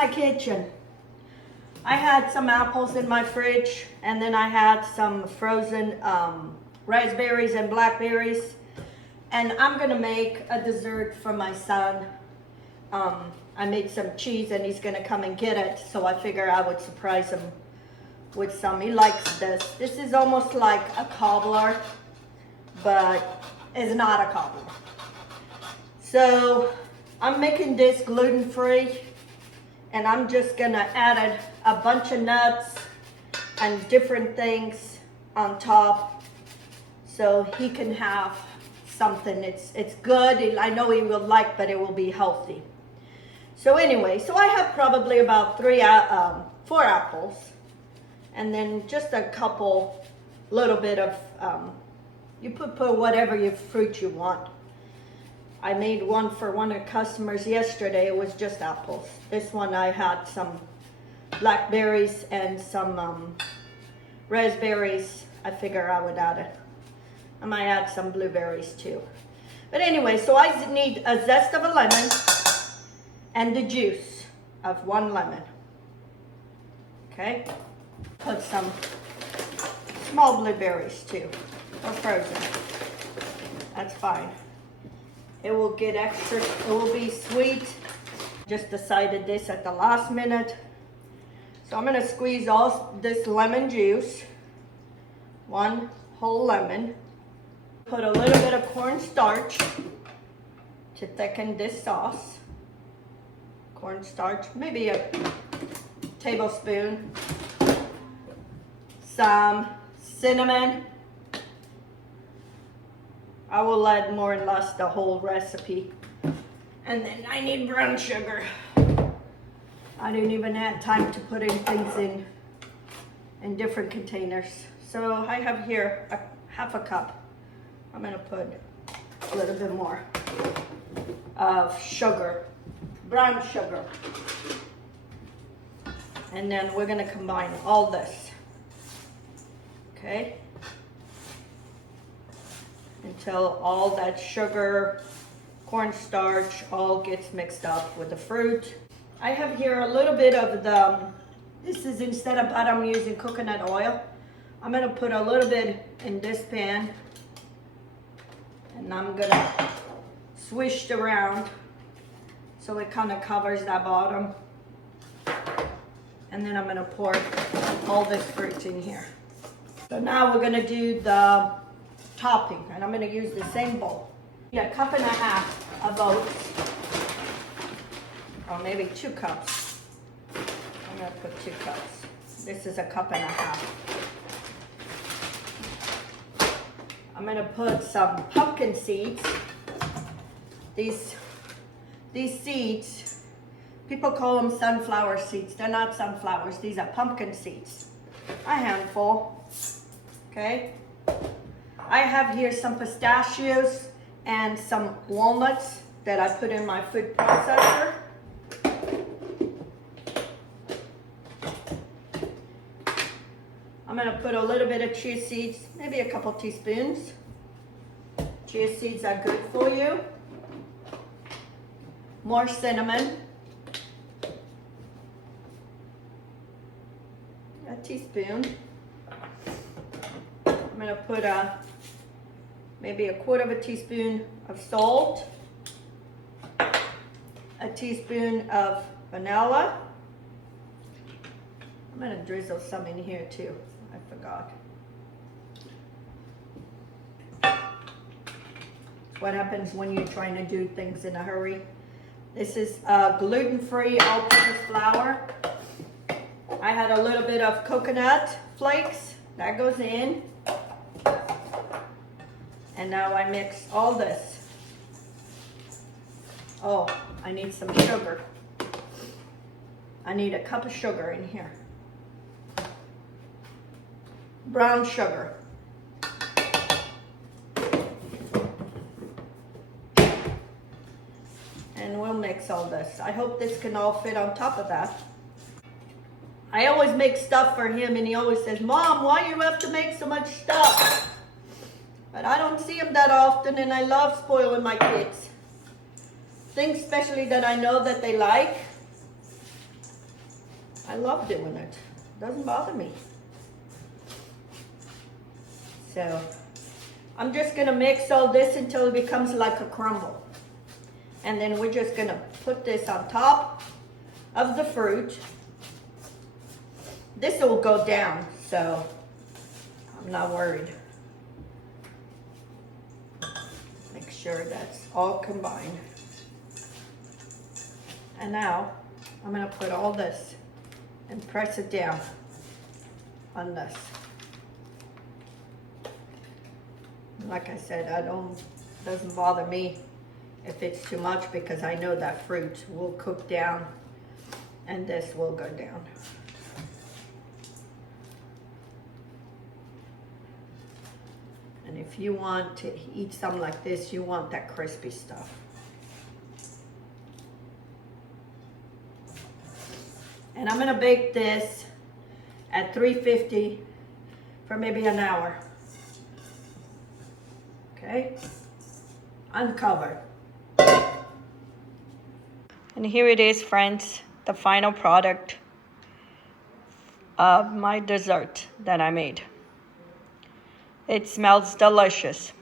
my kitchen. I had some apples in my fridge, and then I had some frozen raspberries and blackberries, and I'm gonna make a dessert for my son. I made some cheese and he's gonna come and get it, so I figured I would surprise him with some. He likes this. This is almost like a cobbler, but it's not a cobbler. So I'm making this gluten-free, and I'm just gonna add a bunch of nuts and different things on top so he can have something. It's good. I know he will like, but it will be healthy. So anyway, so I have probably about 4 apples, and then just a couple, little bit of, you put whatever your fruit you want. I made one for one of the customers yesterday. It was just apples. This one I had some blackberries and some raspberries. I figure I would add it. I might add some blueberries too. But anyway, so I need a zest of a lemon and the juice of 1 lemon. Okay? Put some small blueberries too, or frozen. That's fine. It will get extra, it will be sweet. Just decided this at the last minute. So I'm gonna squeeze all this lemon juice, 1 whole lemon. Put a little bit of cornstarch to thicken this sauce. Cornstarch, maybe a tablespoon. Some cinnamon. I will add more or less the whole recipe. And then I need brown sugar. I didn't even have time to put in things in different containers. So I have here half a cup. I'm gonna put a little bit more of sugar, brown sugar. And then we're gonna combine all this, okay? Until all that sugar, cornstarch, all gets mixed up with the fruit. I have here a little bit of this is instead of butter, I'm using coconut oil. I'm gonna put a little bit in this pan, and I'm gonna swish it around so it kind of covers that bottom. And then I'm gonna pour all this fruit in here. So now we're gonna do the topping, and I'm gonna use the same bowl. A cup and a half of oats, or maybe 2 cups. I'm gonna put 2 cups. This is a cup and a half. I'm gonna put some pumpkin seeds. These seeds, people call them sunflower seeds. They're not sunflowers, these are pumpkin seeds. A handful, okay? I have here some pistachios and some walnuts that I put in my food processor. I'm gonna put a little bit of chia seeds, maybe a couple teaspoons. Chia seeds are good for you. More cinnamon. A teaspoon. I'm gonna put maybe a 1/4 teaspoon of salt. A teaspoon of vanilla. I'm gonna drizzle some in here too. I forgot. What happens when you're trying to do things in a hurry. This is gluten-free all-purpose flour. I had a little bit of coconut flakes. That goes in. And now I mix all this. Oh, I need some sugar. I need a cup of sugar in here. Brown sugar. And we'll mix all this. I hope this can all fit on top of that. I always make stuff for him, and he always says, "Mom, why you have to make so much stuff?" But I don't see him that often, and I love spoiling my kids. Things especially that I know that they like. I love doing it. Doesn't bother me. So I'm just gonna mix all this until it becomes like a crumble. And then we're just gonna put this on top of the fruit. This will go down, so I'm not worried. Make sure that's all combined. And now I'm gonna put all this and press it down on this. Like I said, doesn't bother me if it's too much because I know that fruit will cook down and this will go down. And if you want to eat something like this, you want that crispy stuff. And I'm gonna bake this at 350 for maybe an hour. Okay, uncover. And here it is, friends, the final product of my dessert that I made. It smells delicious.